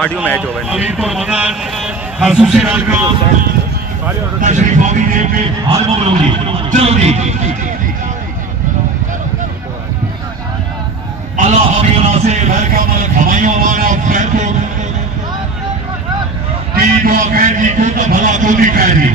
audio match होगा चलो जी अल्लाह हबीबना से वेलकम हवाइयों हमारा फैसलो की दुआ कह जी को तो भला को भी कह जी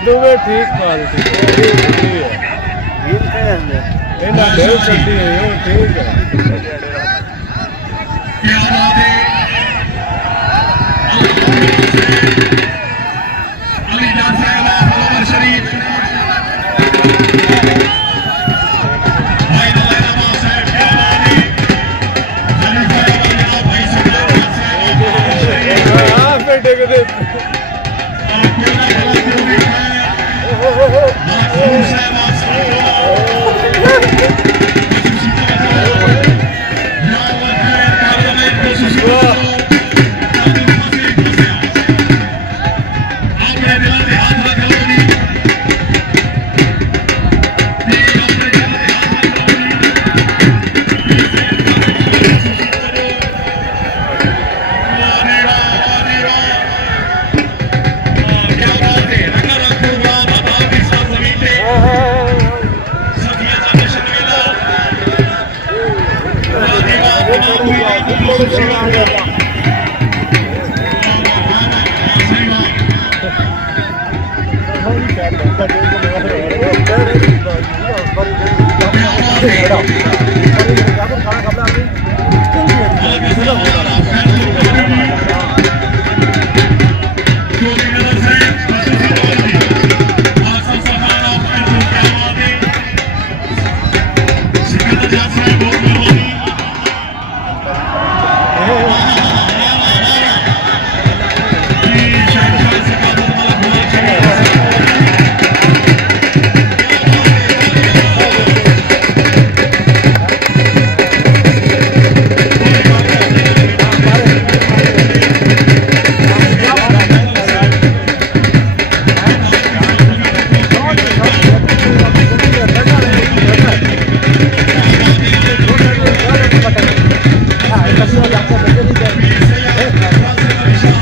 दुबे ठीक माल ठीक है ना ढेर चलती है ठीक है क्या बात है अली जान साहब फॉलोवर शरीफ भाई नवाब साहब क्या बात है जलील साहब जनाब भाई सरदार साहब हां बेटे को दे खाना